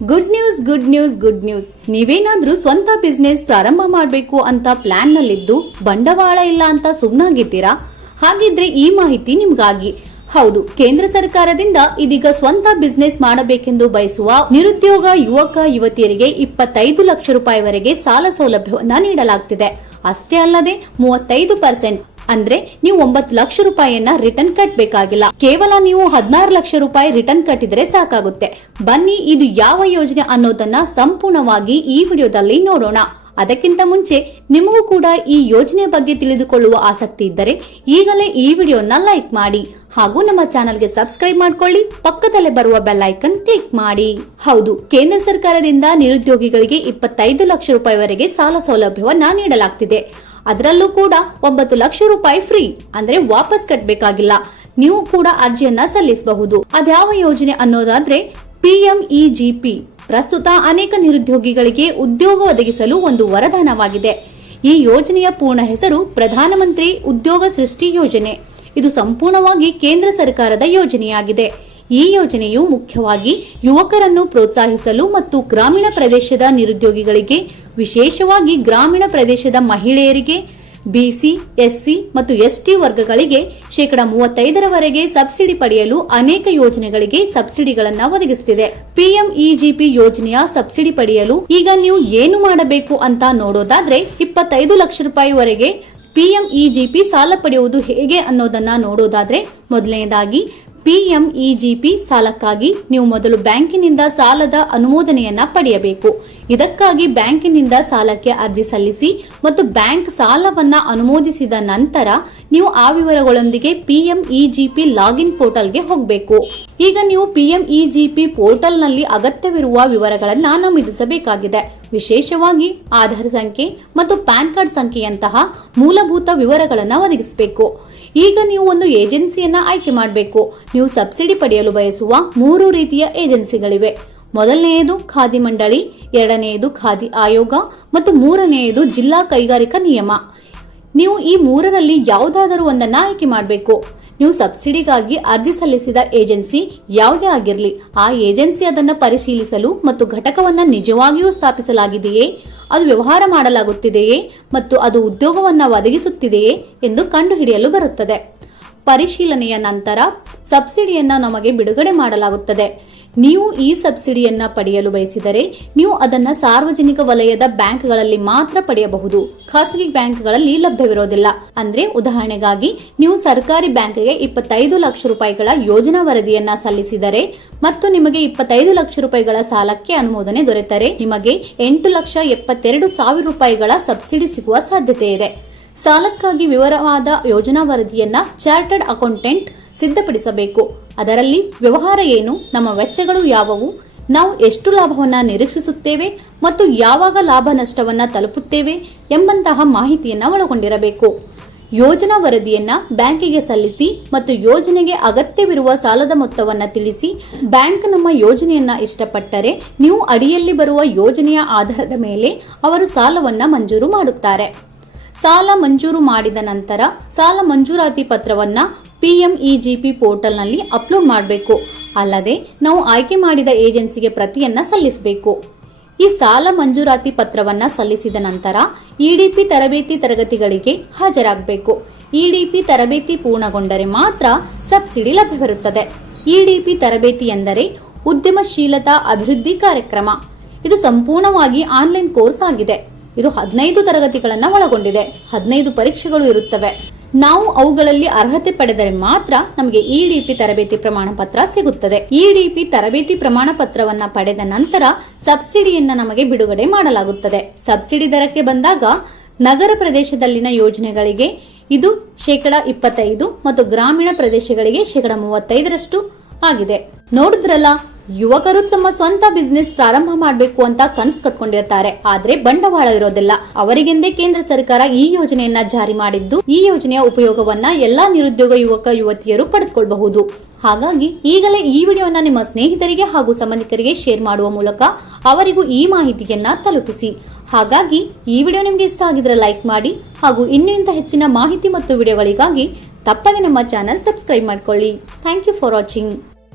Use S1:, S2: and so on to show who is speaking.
S1: Good news good news good news ನೀವೇನಾದ್ರೂ ಸ್ವಂತ business ಪ್ರಾರಂಭ ಮಾಡಬೇಕು ಅಂತ ಪ್ಲಾನ್ ನಲ್ಲಿದ್ದು ಬಂಡವಾಳ ಇಲ್ಲ ಅಂತ ಸುಮ್ಮನಾಗಿದ್ದೀರಾ ಹಾಗಿದ್ರೆ ಈ ಮಾಹಿತಿ ನಿಮ್ಗಾಗಿ. ಹೌದು, ಕೇಂದ್ರ ಸರ್ಕಾರದಿಂದ ಇದೀಗ ಸ್ವಂತ ಬಿಸ್ನೆಸ್ ಮಾಡಬೇಕೆಂದು ಬಯಸುವ ನಿರುದ್ಯೋಗ ಯುವಕ, ಯುವತಿಯರಿಗೆ ಇಪ್ಪತ್ತೈದು ಲಕ್ಷ ರೂಪಾಯಿವರೆಗೆ ಸಾಲ ಸೌಲಭ್ಯವನ್ನ ನೀಡಲಾಗ್ತಿದೆ. ಅಷ್ಟೇ ಅಲ್ಲದೆ ಮೂವತ್ತೈದು ಪರ್ಸೆಂಟ್ ಅಂದ್ರೆ ನೀವು ಒಂಬತ್ತು ಲಕ್ಷ ರೂಪಾಯಿಯನ್ನ ರಿಟರ್ನ್ ಕಟ್ಟಬೇಕಾಗಿಲ್ಲ ಕೇವಲ ನೀವು ಹದಿನಾರು ಲಕ್ಷ ರೂಪಾಯಿ ರಿಟರ್ನ್ ಕಟ್ಟಿದ್ರೆ ಸಾಕಾಗುತ್ತೆ. ಬನ್ನಿ, ಇದು ಯಾವ ಯೋಜನೆ ಅನ್ನೋದನ್ನ ಸಂಪೂರ್ಣವಾಗಿ ಈ ವಿಡಿಯೋದಲ್ಲಿ ನೋಡೋಣ. ಅದಕ್ಕಿಂತ ಮುಂಚೆ, ನಿಮಗೂ ಕೂಡ ಈ ಯೋಜನೆ ಬಗ್ಗೆ ತಿಳಿದುಕೊಳ್ಳುವ ಆಸಕ್ತಿ ಇದ್ದರೆ ಈಗಲೇ ಈ ವಿಡಿಯೋನ ಲೈಕ್ ಮಾಡಿ. ಹಾಗೂ ನಮ್ಮ ಚಾನಲ್ಗೆ ಸಬ್ಸ್ಕ್ರೈಬ್ ಮಾಡ್ಕೊಳ್ಳಿ, ಪಕ್ಕದಲ್ಲೇ ಬರುವ ಬೆಲ್ ಐಕನ್ ಕ್ಲಿಕ್ ಮಾಡಿ. ಹೌದು, ಕೇಂದ್ರ ಸರ್ಕಾರದಿಂದ ನಿರುದ್ಯೋಗಿಗಳಿಗೆ ಇಪ್ಪತ್ತೈದು ಲಕ್ಷ ರೂಪಾಯಿವರೆಗೆ ಸಾಲ ಸೌಲಭ್ಯವನ್ನ ನೀಡಲಾಗ್ತಿದೆ. ಅದರಲ್ಲೂ ಕೂಡ ಒಂಬತ್ತು ಲಕ್ಷ ರೂಪಾಯಿ ಫ್ರೀ ಅಂದ್ರೆ ವಾಪಸ್ ಕಟ್ಟಬೇಕಾಗಿಲ್ಲ ನೀವು ಕೂಡ ಅರ್ಜಿಯನ್ನ ಸಲ್ಲಿಸಬಹುದು. ಅದ್ಯಾವ ಯೋಜನೆ ಅನ್ನೋದಾದ್ರೆ ಪಿಎಂಇಜಿಪಿ ಪ್ರಸ್ತುತ ಅನೇಕ ನಿರುದ್ಯೋಗಿಗಳಿಗೆ ಉದ್ಯೋಗ ಒದಗಿಸಲು ಒಂದು ವರದಾನವಾಗಿದೆ. ಈ ಯೋಜನೆಯ ಪೂರ್ಣ ಹೆಸರು ಪ್ರಧಾನಮಂತ್ರಿ ಉದ್ಯೋಗ ಸೃಷ್ಟಿ ಯೋಜನೆ. ಇದು ಸಂಪೂರ್ಣವಾಗಿ ಕೇಂದ್ರ ಸರ್ಕಾರದ ಯೋಜನೆಯಾಗಿದೆ. ಈ ಯೋಜನೆಯು ಮುಖ್ಯವಾಗಿ ಯುವಕರನ್ನು ಪ್ರೋತ್ಸಾಹಿಸಲು ಮತ್ತು ಗ್ರಾಮೀಣ ಪ್ರದೇಶದ ನಿರುದ್ಯೋಗಿಗಳಿಗೆ ವಿಶೇಷವಾಗಿ ಗ್ರಾಮೀಣ ಪ್ರದೇಶದ ಮಹಿಳೆಯರಿಗೆ ಬಿಸಿ, ಎಸ್ಸಿ ಮತ್ತು ಎಸ್ಟಿ ವರ್ಗಗಳಿಗೆ ಶೇಕಡ ಮೂವತ್ತೈದರವರೆಗೆ ಸಬ್ಸಿಡಿ ಪಡೆಯಲು ಅನೇಕ ಯೋಜನೆಗಳಿಗೆ ಸಬ್ಸಿಡಿಗಳನ್ನು ಒದಗಿಸುತ್ತಿದೆ ಪಿಎಂಇಜಿಪಿ ಯೋಜನೆಯ ಸಬ್ಸಿಡಿ ಪಡೆಯಲು ಈಗ ನೀವು ಏನು ಮಾಡಬೇಕು ಅಂತ ನೋಡೋದಾದ್ರೆ ಇಪ್ಪತ್ತೈದು ಲಕ್ಷ ರೂಪಾಯಿವರೆಗೆ ಪಿಎಂಇಜಿಪಿ ಸಾಲ ಪಡೆಯುವುದು ಹೇಗೆ ಅನ್ನೋದನ್ನ ನೋಡೋದಾದ್ರೆ ಮೊದಲನೇದಾಗಿ ಪಿಎಂಇಜಿಪಿ ಸಾಲಕ್ಕಾಗಿ ನೀವು ಮೊದಲು ಬ್ಯಾಂಕಿನಿಂದ ಸಾಲದ ಅನುಮೋದನೆಯನ್ನ ಪಡೆಯಬೇಕು. ಇದಕ್ಕಾಗಿ ಬ್ಯಾಂಕಿನಿಂದ ಸಾಲಕ್ಕೆ ಅರ್ಜಿ ಸಲ್ಲಿಸಿ ಮತ್ತು ಬ್ಯಾಂಕ್ ಸಾಲವನ್ನ ಅನುಮೋದಿಸಿದ ನಂತರ ನೀವು ಆ ವಿವರಗಳೊಂದಿಗೆ ಪಿಎಂಇಜಿಪಿ ಲಾಗಿನ್ ಪೋರ್ಟಲ್ಗೆ ಹೋಗಬೇಕು. ಈಗ ನೀವು ಪಿಎಂಇಜಿಪಿ ಪೋರ್ಟಲ್ನಲ್ಲಿ ಅಗತ್ಯವಿರುವ ವಿವರಗಳನ್ನು ನಮೂದಿಸಬೇಕಾಗಿದೆ. ವಿಶೇಷವಾಗಿ ಆಧಾರ್ ಸಂಖ್ಯೆ ಮತ್ತು ಪ್ಯಾನ್ ಕಾರ್ಡ್ ಸಂಖ್ಯೆಯಂತಹ ಮೂಲಭೂತ ವಿವರಗಳನ್ನು ಒದಗಿಸಬೇಕು. ಈಗ ನೀವು ಒಂದು ಏಜೆನ್ಸಿಯನ್ನ ಆಯ್ಕೆ ಮಾಡಬೇಕು. ನೀವು ಸಬ್ಸಿಡಿ ಪಡೆಯಲು ಬಯಸುವ ಮೂರು ರೀತಿಯ ಏಜೆನ್ಸಿಗಳಿವೆ. ಮೊದಲನೆಯದು ಖಾದಿ ಮಂಡಳಿ, ಎರಡನೆಯದು ಖಾದಿ ಆಯೋಗ ಮತ್ತು ಮೂರನೆಯದು ಜಿಲ್ಲಾ ಕೈಗಾರಿಕಾ ನಿಯಮ. ನೀವು ಈ ಮೂರರಲ್ಲಿ ಯಾವುದಾದರೂ ಒಂದನ್ನು ಆಯ್ಕೆ ಮಾಡಬೇಕು. ನೀವು ಸಬ್ಸಿಡಿಗಾಗಿ ಅರ್ಜಿ ಸಲ್ಲಿಸಿದ ಏಜೆನ್ಸಿ ಯಾವುದೇ ಆಗಿರಲಿ, ಆ ಏಜೆನ್ಸಿ ಅದನ್ನು ಪರಿಶೀಲಿಸಲು ಮತ್ತು ಘಟಕವನ್ನು ನಿಜವಾಗಿಯೂ ಸ್ಥಾಪಿಸಲಾಗಿದೆಯೇ, ಅದು ವ್ಯವಹಾರ ಮಾಡಲಾಗುತ್ತಿದೆಯೇ ಮತ್ತು ಅದು ಉದ್ಯೋಗವನ್ನ ಒದಗಿಸುತ್ತಿದೆಯೇ ಎಂದು ಕಂಡುಹಿಡಿಯಲು ಬರುತ್ತದೆ. ಪರಿಶೀಲನೆಯ ನಂತರ ಸಬ್ಸಿಡಿಯನ್ನ ನಮಗೆ ಬಿಡುಗಡೆ ಮಾಡಲಾಗುತ್ತದೆ. ನೀವು ಈ ಸಬ್ಸಿಡಿಯನ್ನ ಪಡೆಯಲು ಬಯಸಿದರೆ ನೀವು ಅದನ್ನ ಸಾರ್ವಜನಿಕ ವಲಯದ ಬ್ಯಾಂಕ್ಗಳಲ್ಲಿ ಮಾತ್ರ ಪಡೆಯಬಹುದು. ಖಾಸಗಿ ಬ್ಯಾಂಕ್ಗಳಲ್ಲಿ ಲಭ್ಯವಿರೋದಿಲ್ಲ. ಅಂದ್ರೆ ಉದಾಹರಣೆಗಾಗಿ, ನೀವು ಸರ್ಕಾರಿ ಬ್ಯಾಂಕ್ಗೆ ಇಪ್ಪತ್ತೈದು ಲಕ್ಷ ರೂಪಾಯಿಗಳ ಯೋಜನಾ ವರದಿಯನ್ನ ಸಲ್ಲಿಸಿದರೆ ಮತ್ತು ನಿಮಗೆ ಇಪ್ಪತ್ತೈದು ಲಕ್ಷ ರೂಪಾಯಿಗಳ ಸಾಲಕ್ಕೆ ಅನುಮೋದನೆ ದೊರೆತರೆ, ನಿಮಗೆ ಎಂಟು ಲಕ್ಷ ಎಪ್ಪತ್ತೆರಡು ಸಾವಿರ ರೂಪಾಯಿಗಳ ಸಬ್ಸಿಡಿ ಸಿಗುವ ಸಾಧ್ಯತೆ ಇದೆ. ಸಾಲಕ್ಕಾಗಿ ವಿವರವಾದ ಯೋಜನಾ ವರದಿಯನ್ನ ಚಾರ್ಟರ್ಡ್ ಅಕೌಂಟೆಂಟ್ ಸಿದ್ಧಪಡಿಸಬೇಕು. ಅದರಲ್ಲಿ ವ್ಯವಹಾರ ಏನು, ನಮ್ಮ ವೆಚ್ಚಗಳು ಯಾವುವು, ನಾವು ಎಷ್ಟು ಲಾಭವನ್ನು ನಿರೀಕ್ಷಿಸುತ್ತೇವೆ ಮತ್ತು ಯಾವಾಗ ಲಾಭ ನಷ್ಟವನ್ನು ತಲುಪುತ್ತೇವೆ ಎಂಬಂತಹ ಮಾಹಿತಿಯನ್ನು ಒಳಗೊಂಡಿರಬೇಕು. ಯೋಜನಾ ವರದಿಯನ್ನ ಬ್ಯಾಂಕಿಗೆ ಸಲ್ಲಿಸಿ ಮತ್ತು ಯೋಜನೆಗೆ ಅಗತ್ಯವಿರುವ ಸಾಲದ ಮೊತ್ತವನ್ನ ತಿಳಿಸಿ ಬ್ಯಾಂಕ್ ನಮ್ಮ ಯೋಜನೆಯನ್ನ ಇಷ್ಟಪಟ್ಟರೆ ನೀವು ಅಡಿಯಲ್ಲಿ ಬರುವ ಯೋಜನೆಯ ಆಧಾರದ ಮೇಲೆ ಅವರು ಸಾಲವನ್ನ ಮಂಜೂರು ಮಾಡುತ್ತಾರೆ. ಸಾಲ ಮಂಜೂರು ಮಾಡಿದ ನಂತರ ಸಾಲ ಮಂಜೂರಾತಿ ಪತ್ರವನ್ನ ಪಿಎಂಇಜಿಪಿ ಪೋರ್ಟಲ್ನಲ್ಲಿ ಅಪ್ಲೋಡ್ ಮಾಡಬೇಕು. ಅಲ್ಲದೆ, ನಾವು ಆಯ್ಕೆ ಮಾಡಿದ ಏಜೆನ್ಸಿಗೆ ಪ್ರತಿಯನ್ನ ಸಲ್ಲಿಸಬೇಕು. ಈ ಸಾಲ ಮಂಜೂರಾತಿ ಪತ್ರವನ್ನ ಸಲ್ಲಿಸಿದ ನಂತರ ಇಡಿಪಿ ತರಬೇತಿ ತರಗತಿಗಳಿಗೆ ಹಾಜರಾಗಬೇಕು. ಇಡಿಪಿ ತರಬೇತಿ ಪೂರ್ಣಗೊಂಡರೆ ಮಾತ್ರ ಸಬ್ಸಿಡಿ ಲಭ್ಯವಿರುತ್ತದೆ ಇಡಿಪಿ ತರಬೇತಿ ಎಂದರೆ ಉದ್ಯಮಶೀಲತಾ ಅಭಿವೃದ್ಧಿ ಕಾರ್ಯಕ್ರಮ. ಇದು ಸಂಪೂರ್ಣವಾಗಿ ಆನ್ಲೈನ್ ಕೋರ್ಸ್ ಆಗಿದೆ. ಇದು ಹದಿನೈದು ತರಗತಿಗಳನ್ನು ಒಳಗೊಂಡಿದೆ. ಹದಿನೈದು ಪರೀಕ್ಷೆಗಳು ಇರುತ್ತವೆ. ನಾವು ಅವುಗಳಲ್ಲಿ ಅರ್ಹತೆ ಪಡೆದರೆ ಮಾತ್ರ ನಮಗೆ ಇಡಿಪಿ ತರಬೇತಿ ಪ್ರಮಾಣ ಪತ್ರ ಸಿಗುತ್ತದೆ. ಇಡಿಪಿ ತರಬೇತಿ ಪ್ರಮಾಣ ಪತ್ರವನ್ನ ಪಡೆದ ನಂತರ ಸಬ್ಸಿಡಿಯನ್ನ ನಮಗೆ ಬಿಡುಗಡೆ ಮಾಡಲಾಗುತ್ತದೆ. ಸಬ್ಸಿಡಿ ದರಕ್ಕೆ ಬಂದಾಗ ನಗರ ಪ್ರದೇಶದಲ್ಲಿನ ಯೋಜನೆಗಳಿಗೆ ಇದು ಶೇಕಡ ಇಪ್ಪತ್ತೈದು ಮತ್ತು ಗ್ರಾಮೀಣ ಪ್ರದೇಶಗಳಿಗೆ ಶೇಕಡ ಮೂವತ್ತೈದರಷ್ಟು ಆಗಿದೆ. ನೋಡಿದ್ರಲ್ಲ? ಯುವಕರು ತಮ್ಮ ಸ್ವಂತ ಬಿಸ್ನೆಸ್ ಪ್ರಾರಂಭ ಮಾಡಬೇಕು ಅಂತ ಕನಸು ಕಟ್ಕೊಂಡಿರ್ತಾರೆ. ಆದ್ರೆ ಬಂಡವಾಳ ಇರೋದಿಲ್ಲ. ಅವರಿಗೆಂದೇ ಕೇಂದ್ರ ಸರ್ಕಾರ ಈ ಯೋಜನೆಯನ್ನ ಜಾರಿ ಮಾಡಿದ್ದು, ಈ ಯೋಜನೆಯ ಉಪಯೋಗವನ್ನ ಎಲ್ಲಾ ನಿರುದ್ಯೋಗ ಯುವಕ, ಯುವತಿಯರು ಪಡೆದುಕೊಳ್ಳಬಹುದು ಹಾಗಾಗಿ ಈಗಲೇ ಈ ವಿಡಿಯೋನ ನಿಮ್ಮ ಸ್ನೇಹಿತರಿಗೆ ಹಾಗೂ ಸಂಬಂಧಿಕರಿಗೆ ಶೇರ್ ಮಾಡುವ ಮೂಲಕ ಅವರಿಗೂ ಈ ಮಾಹಿತಿಯನ್ನ ತಲುಪಿಸಿ. ಹಾಗಾಗಿ ಈ ವಿಡಿಯೋ ನಿಮಗೆ ಇಷ್ಟ ಆಗಿದ್ರೆ ಲೈಕ್ ಮಾಡಿ ಹಾಗೂ ಇನ್ನೂ ಹೆಚ್ಚಿನ ಮಾಹಿತಿ ಮತ್ತು ವಿಡಿಯೋಗಳಿಗಾಗಿ ತಪ್ಪದೆ ನಮ್ಮ ಚಾನಲ್ ಸಬ್ಸ್ಕ್ರೈಬ್ ಮಾಡ್ಕೊಳ್ಳಿ. Thank you for watching